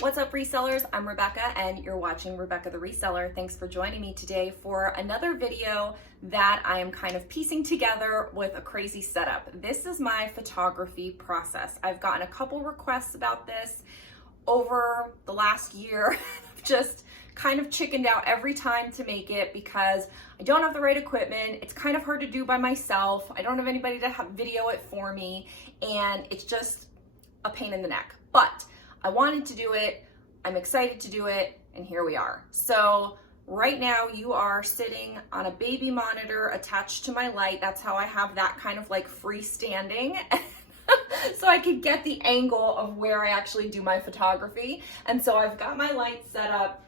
What's up, resellers? I'm Rebecca and you're watching Rebecca the Reseller. Thanks for joining me today for another video that I am kind of piecing together with a crazy setup. This is my photography process. I've gotten a couple requests about this over the last year. Just kind of chickened out every time to make it because I don't have the right equipment. It's kind of hard to do by myself. I don't have anybody to video it for me, and it's just a pain in the neck. But I wanted to do it, I'm excited to do it, and here we are. So right now you are sitting on a baby monitor attached to my light. That's how I have that kind of like freestanding. So I could get the angle of where I actually do my photography. And so I've got my light set up.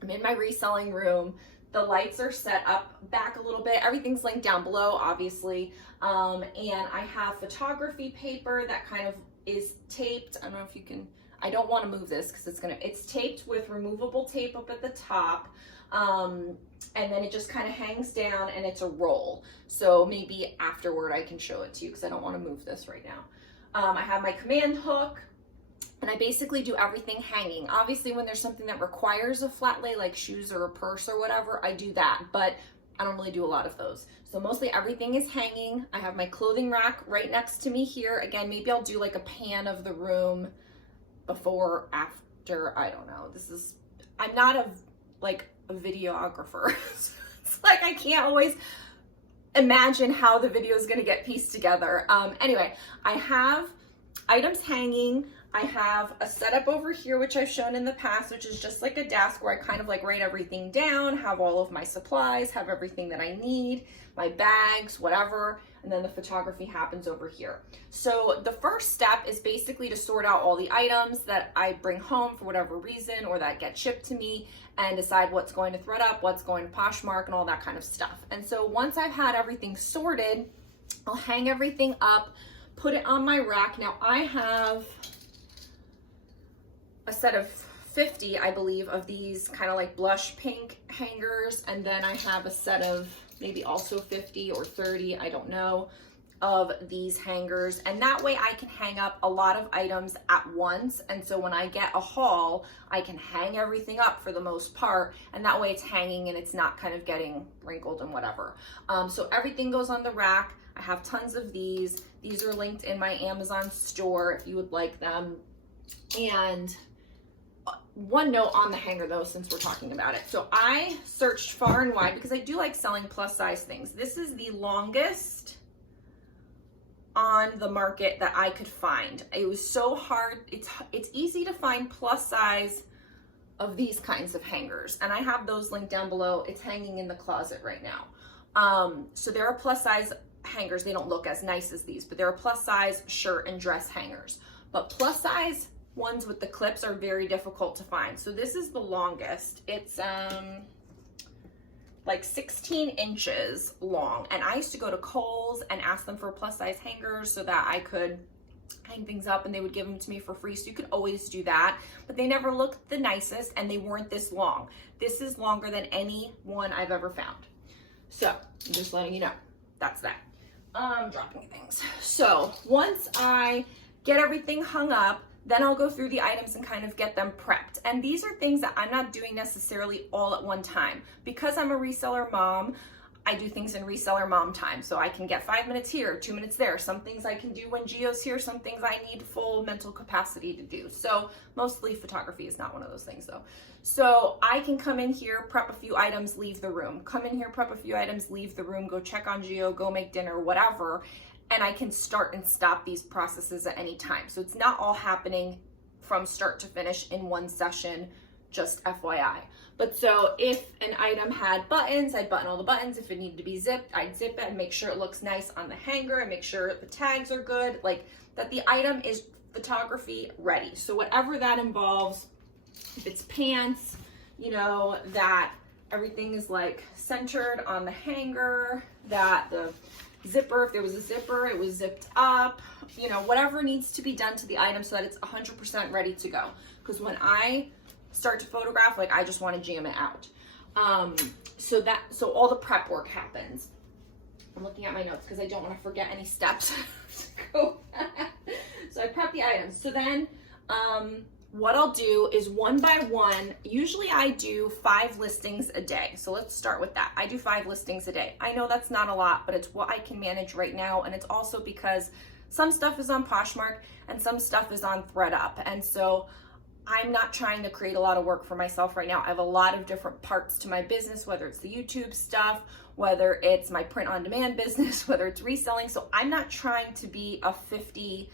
I'm in my reselling room. The lights are set up back a little bit. Everything's linked down below, obviously. And I have photography paper that kind of is taped. I don't know if you can, I don't want to move this because it's taped with removable tape up at the top. And then it just kind of hangs down and it's a roll. So maybe afterward I can show it to you because I don't want to move this right now. I have my command hook and I basically do everything hanging. Obviously when there's something that requires a flat lay like shoes or a purse or whatever, I do that, but I don't really do a lot of those. So mostly everything is hanging. I have my clothing rack right next to me here. Again, maybe I'll do like a pan of the room before, after, I don't know. I'm not a videographer. It's like I can't always imagine how the video is gonna get pieced together. Anyway, I have items hanging. I have a setup over here, which I've shown in the past, which is just like a desk where I kind of like write everything down, have all of my supplies, have everything that I need, my bags, whatever, and then the photography happens over here. So the first step is basically to sort out all the items that I bring home for whatever reason or that get shipped to me and decide what's going to ThredUp, what's going to Poshmark, and all that kind of stuff. And so once I've had everything sorted, I'll hang everything up, put it on my rack. Now I have a set of 50, I believe, of these kind of like blush pink hangers. And then I have a set of maybe also 50 or 30, I don't know, of these hangers. And that way I can hang up a lot of items at once. And so when I get a haul, I can hang everything up for the most part. And that way it's hanging and it's not kind of getting wrinkled and whatever. So everything goes on the rack. I have tons of these. These are linked in my Amazon store if you would like them. And one note on the hanger though, since we're talking about it. So I searched far and wide because I do like selling plus size things. This is the longest on the market that I could find. It was so hard. It's easy to find plus size of these kinds of hangers. And I have those linked down below. It's hanging in the closet right now. So there are plus size hangers. They don't look as nice as these, but there are plus size shirt and dress hangers. But plus size ones with the clips are very difficult to find. So this is the longest. It's like 16 inches long. And I used to go to Kohl's and ask them for plus size hangers so that I could hang things up and they would give them to me for free. So you could always do that, but they never looked the nicest and they weren't this long. This is longer than any one I've ever found. So I'm just letting you know, that's that. Dropping things. So once I get everything hung up, then I'll go through the items and kind of get them prepped. And these are things that I'm not doing necessarily all at one time. Because I'm a reseller mom, I do things in reseller mom time. So I can get 5 minutes here, 2 minutes there. Some things I can do when Gio's here, some things I need full mental capacity to do. So mostly photography is not one of those things though. So I can come in here, prep a few items, leave the room. Come in here, prep a few items, leave the room, go check on Gio, go make dinner, whatever. And I can start and stop these processes at any time. So it's not all happening from start to finish in one session, just FYI. But so if an item had buttons, I'd button all the buttons. If it needed to be zipped, I'd zip it and make sure it looks nice on the hanger and make sure the tags are good, like that the item is photography ready. So whatever that involves, if it's pants, you know, that everything is like centered on the hanger, that the zipper, if there was a zipper, it was zipped up, you know, whatever needs to be done to the item so that it's 100% ready to go. Because when I start to photograph, like I just want to jam it out. So all the prep work happens. I'm looking at my notes because I don't want to forget any steps to go back. So I prep the items. So then what I'll do is one by one, usually I do 5 listings a day. So let's start with that. I do 5 listings a day. I know that's not a lot, but it's what I can manage right now. And it's also because some stuff is on Poshmark and some stuff is on ThreadUp. And so I'm not trying to create a lot of work for myself right now. I have a lot of different parts to my business, whether it's the YouTube stuff, whether it's my print on demand business, whether it's reselling. So I'm not trying to be a 50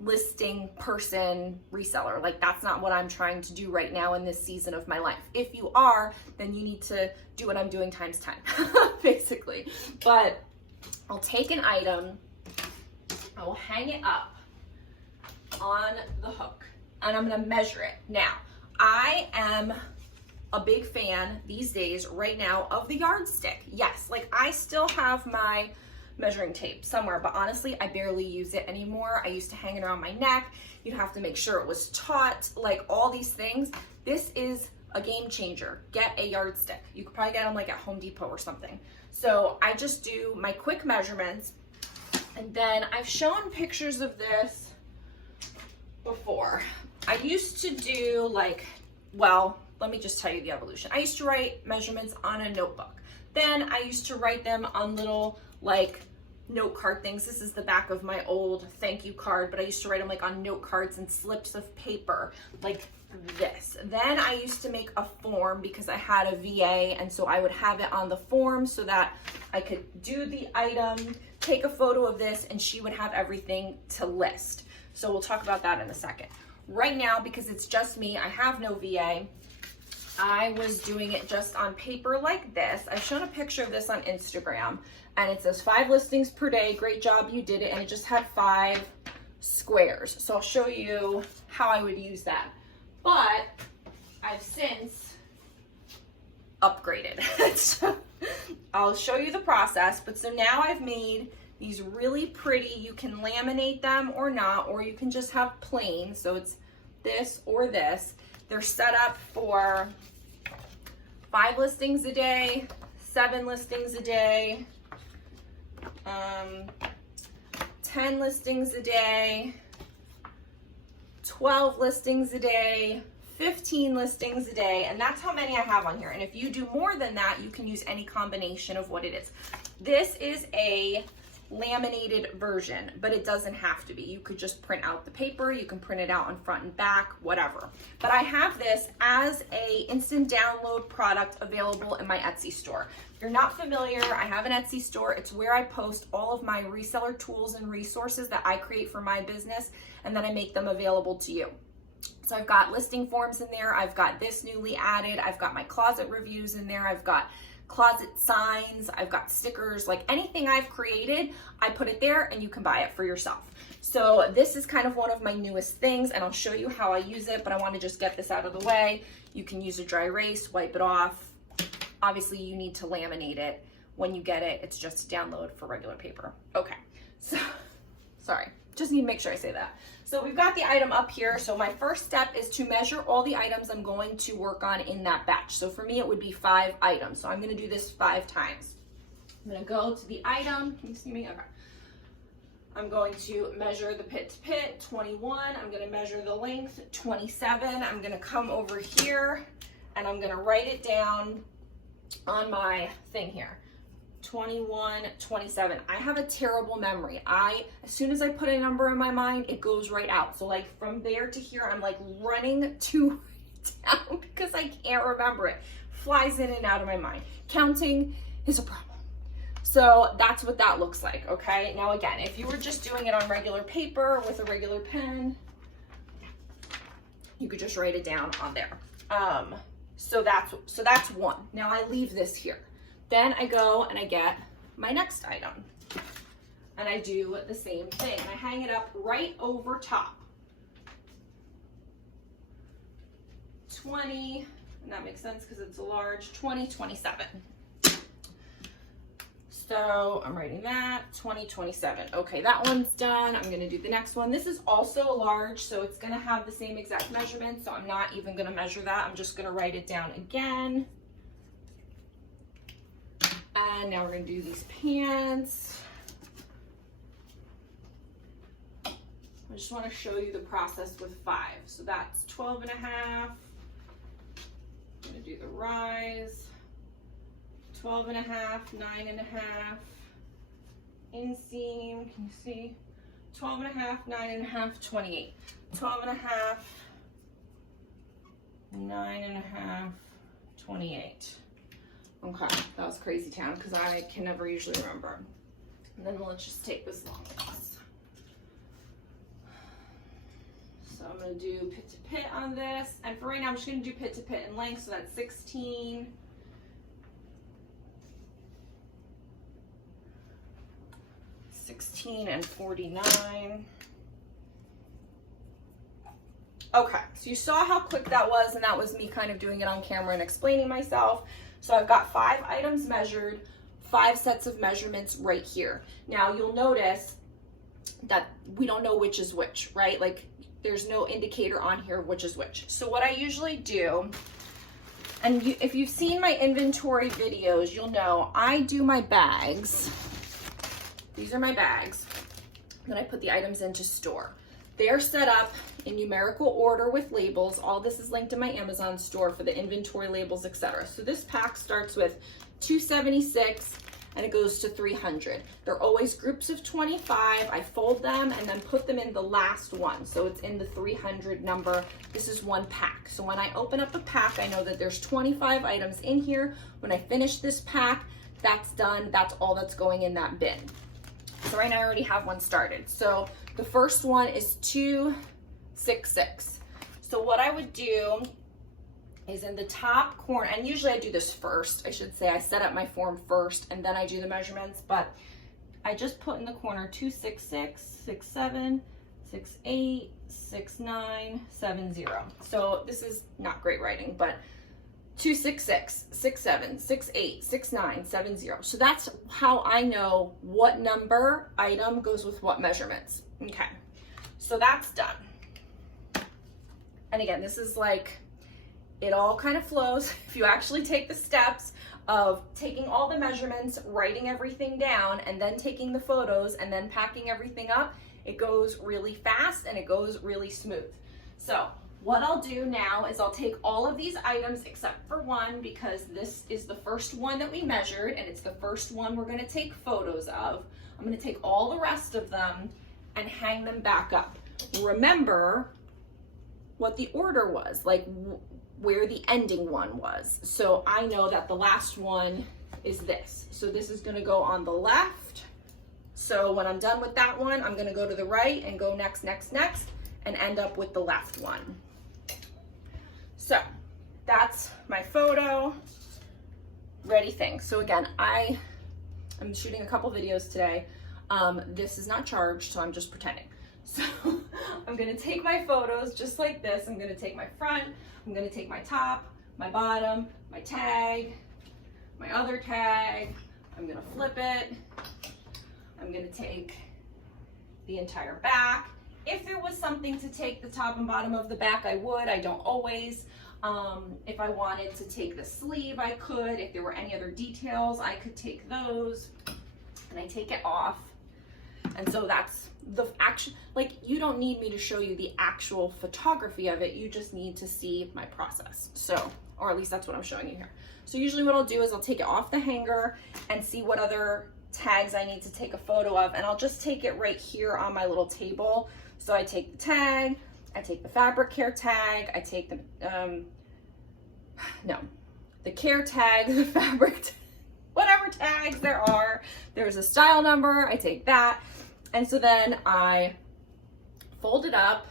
listing person reseller. Like, that's not what I'm trying to do right now in this season of my life. If you are, then you need to do what I'm doing times 10, basically. But I'll take an item, I will hang it up on the hook, and I'm gonna measure it. Now, I am a big fan these days right now of the yardstick. Yes, like I still have my measuring tape somewhere, but honestly, I barely use it anymore. I used to hang it around my neck. You'd have to make sure it was taut, like all these things. This is a game changer. Get a yardstick. You could probably get them like at Home Depot or something. So I just do my quick measurements, and then I've shown pictures of this before. I used to do like, well, let me just tell you the evolution. I used to write measurements on a notebook. Then I used to write them on little like note card things. This is the back of my old thank you card, but I used to write them like on note cards and slips of paper like this. Then I used to make a form because I had a VA, and so I would have it on the form so that I could do the item, take a photo of this, and she would have everything to list. So we'll talk about that in a second. Right now, because it's just me, I have no VA, I was doing it just on paper like this. I've shown a picture of this on Instagram, and it says 5 listings per day. Great job, you did it. And it just had 5 squares. So I'll show you how I would use that. But I've since upgraded. So I'll show you the process. But so now I've made these really pretty, you can laminate them or not, or you can just have plain. So it's this or this. They're set up for 5 listings a day, 7 listings a day, 10 listings a day, 12 listings a day, 15 listings a day, and that's how many I have on here. And if you do more than that, you can use any combination of what it is. This is a laminated version, but it doesn't have to be. You could just print out the paper, you can print it out on front and back, whatever. But I have this as a instant download product available in my Etsy store. If you're not familiar, I have an Etsy store. It's where I post all of my reseller tools and resources that I create for my business, and then I make them available to you. So I've got listing forms in there, I've got this newly added, I've got my closet reviews in there, I've got closet signs, I've got stickers, like anything I've created, I put it there and you can buy it for yourself. So this is kind of one of my newest things, and I'll show you how I use it, but I want to just get this out of the way. You can use a dry erase, wipe it off. Obviously you need to laminate it. When you get it, it's just a download for regular paper. Okay, so, sorry, just need to make sure I say that. So we've got the item up here. So my first step is to measure all the items I'm going to work on in that batch. So for me, it would be 5 items. So I'm gonna do this 5 times. I'm gonna go to the item, can you see me? Okay. I'm going to measure the pit to pit, 21. I'm gonna measure the length, 27. I'm gonna come over here and I'm gonna write it down on my thing here. 21, 27. I have a terrible memory. As soon as I put a number in my mind, it goes right out. So like from there to here, I'm like running to down because I can't remember it. Flies in and out of my mind. Counting is a problem. So that's what that looks like, okay? Now again, if you were just doing it on regular paper with a regular pen, you could just write it down on there. So that's 1. Now I leave this here. Then I go and I get my next item, and I do the same thing. I hang it up right over top. 20, and that makes sense because it's a large, 20, 27. So I'm writing that, 20, 27. Okay, that one's done. I'm gonna do the next one. This is also a large, so it's gonna have the same exact measurement, so I'm not even gonna measure that. I'm just gonna write it down again. And now we're gonna do these pants. I just want to show you the process with 5. So that's 12 and a half. I'm going to do the rise. 12 and a half, 9 and a half. Inseam, can you see? 12 and a half, 9 and a half, 28. 12 and a half, 9 and a half, 28. Okay, that was crazy town because I can never usually remember. And then let's just take this long piece. So I'm going to do pit to pit on this. And for right now, I'm just going to do pit to pit in length. So that's 16. 16 and 49. Okay, so you saw how quick that was, and that was me kind of doing it on camera and explaining myself. So I've got 5 items measured, 5 sets of measurements right here. Now you'll notice that we don't know which is which, right? Like there's no indicator on here which is which. So what I usually do, and if you've seen my inventory videos, you'll know I do my bags. These are my bags that I put the items into store. They're set up in numerical order with labels. All this is linked in my Amazon store for the inventory labels, etc. So this pack starts with 276 and it goes to 300. They're always groups of 25. I fold them and then put them in the last one. So it's in the 300 number. This is one pack. So when I open up a pack, I know that there's 25 items in here. When I finish this pack, that's done. That's all that's going in that bin. So right now I already have one started. So the first one is 266. So what I would do is in the top corner, and usually I do this first, I should say. I set up my form first and then I do the measurements, but I just put in the corner 266, 67, 68, 69, 70. So this is not great writing, but 266, 67, 68, 69, 70. So that's how I know what number item goes with what measurements. Okay, so that's done. And again, this is like, it all kind of flows. If you actually take the steps of taking all the measurements, writing everything down, and then taking the photos and then packing everything up, it goes really fast and it goes really smooth. So what I'll do now is I'll take all of these items except for one, because this is the first one that we measured and it's the first one we're going to take photos of. I'm going to take all the rest of them and hang them back up. Remember what the order was, like where the ending one was. So I know that the last one is this. So this is going to go on the left. So when I'm done with that one, I'm going to go to the right and go next, next, next, and end up with the left one. So that's my photo ready thing. So again, I'm shooting a couple videos today. This is not charged, so I'm just pretending. So I'm gonna take my photos just like this. I'm gonna take my front, I'm gonna take my top, my bottom, my tag, my other tag. I'm gonna flip it. I'm gonna take the entire back. If there was something to take the top and bottom of the back, I would. I don't always. If I wanted to take the sleeve, I could. If there were any other details, I could take those. And I take it off. And so that's the action. Like, you don't need me to show you the actual photography of it. You just need to see my process. So, or at least that's what I'm showing you here. So usually what I'll do is I'll take it off the hanger and see what other tags I need to take a photo of. And I'll just take it right here on my little table. So I take the tag, I take the fabric care tag, I take the, the care tag, the fabric, whatever tags there are. There's a style number, I take that. And so then I fold it up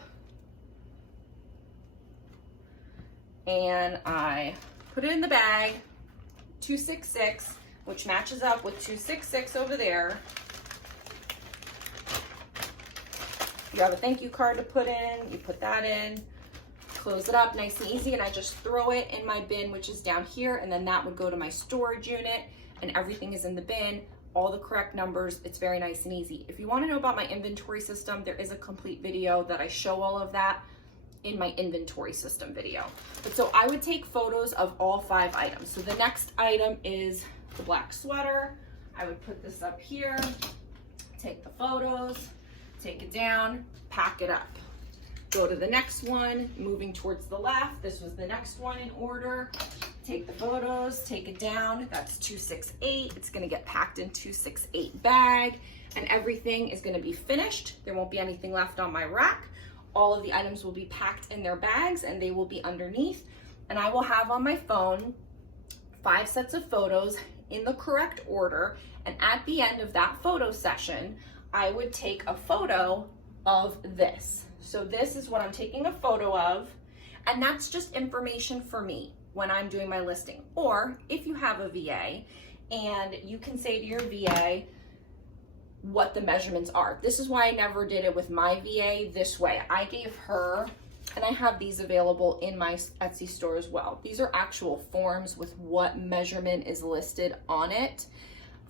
and I put it in the bag, 266, which matches up with 266 over there. You have a thank you card to put in, you put that in, close it up nice and easy, and I just throw it in my bin, which is down here, and then that would go to my storage unit, and everything is in the bin, all the correct numbers. It's very nice and easy. If you want to know about my inventory system, there is a complete video that I show all of that in my inventory system video. But so I would take photos of all 5 items. So the next item is the black sweater. I would put this up here, take the photos. take it down, pack it up. Go to the next one, moving towards the left. This was the next one in order. Take the photos, take it down. That's 268. It's gonna get packed in 268 bag, and everything is gonna be finished. There won't be anything left on my rack. All of the items will be packed in their bags and they will be underneath. And I will have on my phone 5 sets of photos in the correct order. And at the end of that photo session, I would take a photo of this. So this is what I'm taking a photo of, and that's just information for me when I'm doing my listing. Or if you have a VA, and you can say to your VA what the measurements are. This is why I never did it with my VA this way. I gave her, and I have these available in my Etsy store as well. These are actual forms with what measurement is listed on it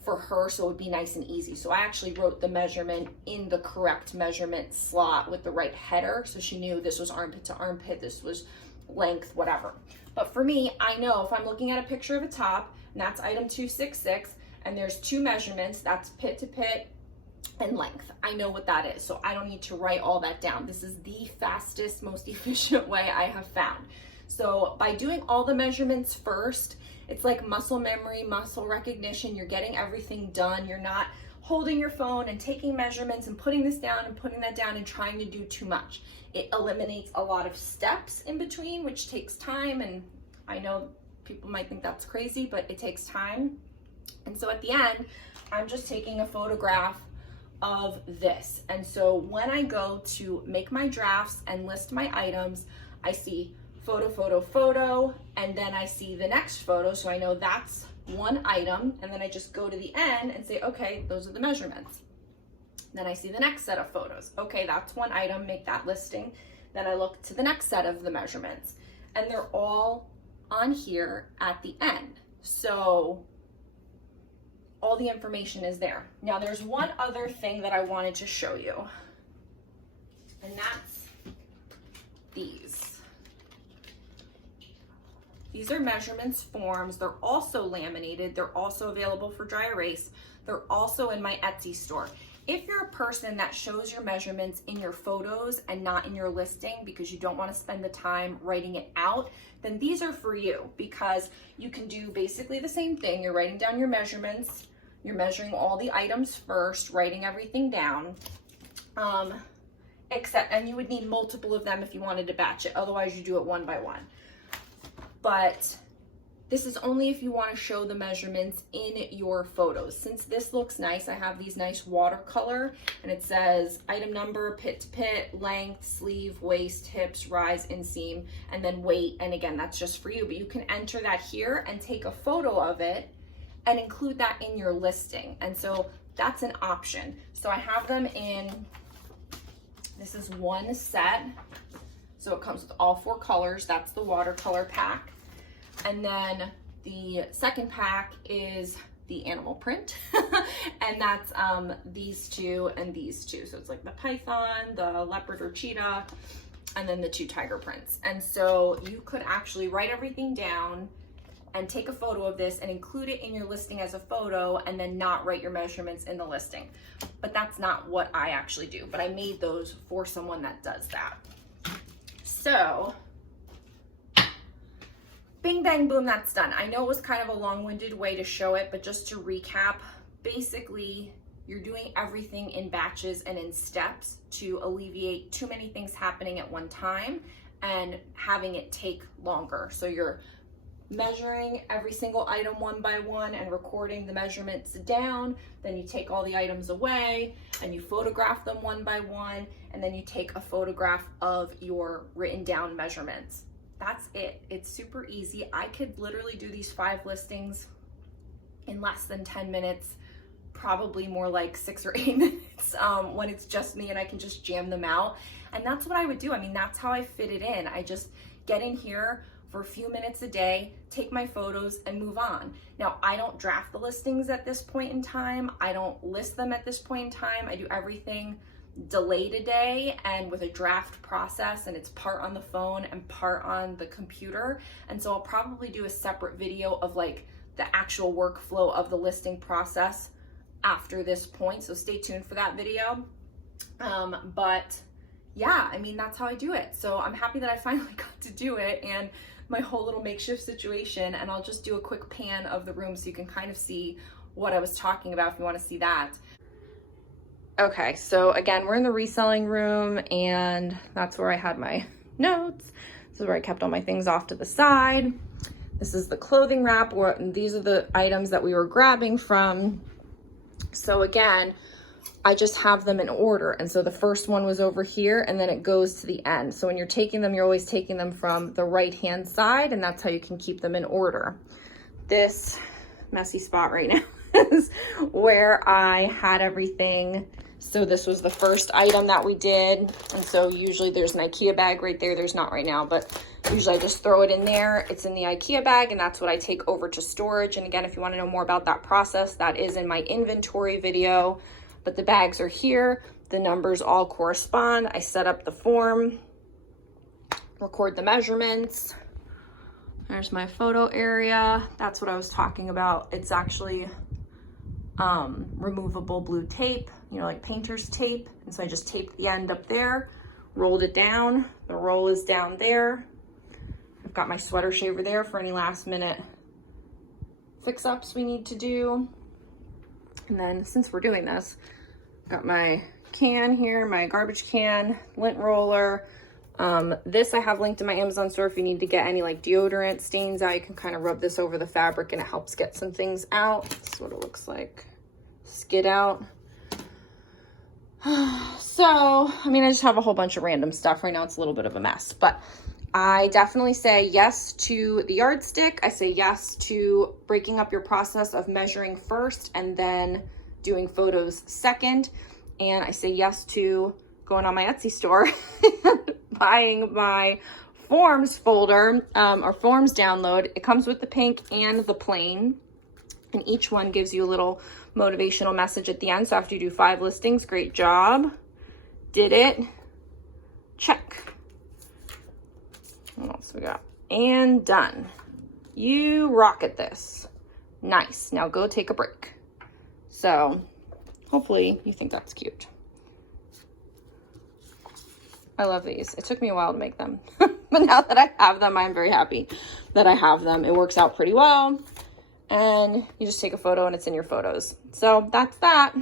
for her, so it would be nice and easy. So I actually wrote the measurement in the correct measurement slot with the right header, so she knew this was armpit to armpit, this was length, whatever. But for me, I know if I'm looking at a picture of a top, and that's item 266, and there's 2 measurements, that's pit to pit and length. I know what that is, so I don't need to write all that down. This is the fastest, most efficient way I have found. So by doing all the measurements first, it's like muscle memory, muscle recognition. You're getting everything done. You're not holding your phone and taking measurements and putting this down and putting that down and trying to do too much. It eliminates a lot of steps in between, which takes time. And I know people might think that's crazy, but it takes time. And so at the end, I'm just taking a photograph of this. And so when I go to make my drafts and list my items, I see photo, photo, photo, and then I see the next photo, so I know that's one item, and then I just go to the end and say, okay, those are the measurements. Then I see the next set of photos. Okay, that's one item, make that listing. Then I look to the next set of the measurements, and they're all on here at the end. So all the information is there. Now there's one other thing that I wanted to show you, and that's these. These are measurements forms. They're also laminated. They're also available for dry erase. They're also in my Etsy store. If you're a person that shows your measurements in your photos and not in your listing because you don't want to spend the time writing it out, then these are for you, because you can do basically the same thing. You're writing down your measurements. You're measuring all the items first, writing everything down. And you would need multiple of them if you wanted to batch it. Otherwise, you do it one by one. But this is only if you want to show the measurements in your photos. Since this looks nice, I have these nice watercolor, and it says item number, pit to pit, length, sleeve, waist, hips, rise, inseam, and then weight. And again, that's just for you, but you can enter that here and take a photo of it and include that in your listing. And so that's an option. So I have them in, this is one set. So it comes with all 4 colors. That's the watercolor pack. And then the second pack is the animal print. And that's these 2 and these 2. So it's like the python, the leopard or cheetah, and then the 2 tiger prints. And so you could actually write everything down and take a photo of this and include it in your listing as a photo, and then not write your measurements in the listing. But that's not what I actually do. But I made those for someone that does that. So, bing, bang, boom, that's done. I know it was kind of a long-winded way to show it, but just to recap, basically, you're doing everything in batches and in steps to alleviate too many things happening at one time and having it take longer. So you're measuring every single item one by one and recording the measurements down. Then you take all the items away and you photograph them one by one, and then you take a photograph of your written down measurements. That's it. It's super easy. I could literally do these 5 listings in less than 10 minutes, probably more like 6 or 8 minutes when it's just me and I can just jam them out. And that's what I would do. I mean, that's how I fit it in. I just get in here for a few minutes a day, take my photos, and move on. Now, I don't draft the listings at this point in time. I don't list them at this point in time. I do everything delayed a day and with a draft process, and it's part on the phone and part on the computer. And so I'll probably do a separate video of like the actual workflow of the listing process after this point. So stay tuned for that video. But yeah, I mean, that's how I do it. So I'm happy that I finally got to do it, and my whole little makeshift situation. And I'll just do a quick pan of the room so you can kind of see what I was talking about if you want to see that. Okay, so again, we're in the reselling room, and that's where I had my notes. This is where I kept all my things off to the side. This is the clothing rack, and these are the items that we were grabbing from. So again, I just have them in order. And so the first one was over here, and then it goes to the end. So when you're taking them, you're always taking them from the right-hand side, and that's how you can keep them in order. This messy spot right now is where I had everything. So this was the first item that we did. And so usually there's an IKEA bag right there. There's not right now, but usually I just throw it in there. It's in the IKEA bag, and that's what I take over to storage. And again, if you want to know more about that process, that is in my inventory video. But the bags are here. The numbers all correspond. I set up the form, record the measurements. There's my photo area. That's what I was talking about. It's actually removable blue tape, you know, like painter's tape. And so I just taped the end up there, rolled it down. The roll is down there. I've got my sweater shaver there for any last minute fix-ups we need to do. And then since we're doing this, got my can here, my garbage can, lint roller. This I have linked in my Amazon store. If you need to get any like deodorant stains out, you can kind of rub this over the fabric and it helps get some things out. This is what it looks like. Skid out. So, I mean, I just have a whole bunch of random stuff. Right now it's a little bit of a mess, but I definitely say yes to the yardstick. I say yes to breaking up your process of measuring first and then doing photos second. And I say yes to going on my Etsy store and buying my forms folder or forms download. It comes with the pink and the plain, and each one gives you a little motivational message at the end. So after you do 5 listings, great job, did it, check. What else we got? And done. You rock at this. Nice. Now go take a break. So hopefully you think that's cute. I love these. It took me a while to make them, but now that I have them, I'm very happy that I have them. It works out pretty well, and you just take a photo and it's in your photos. So that's that.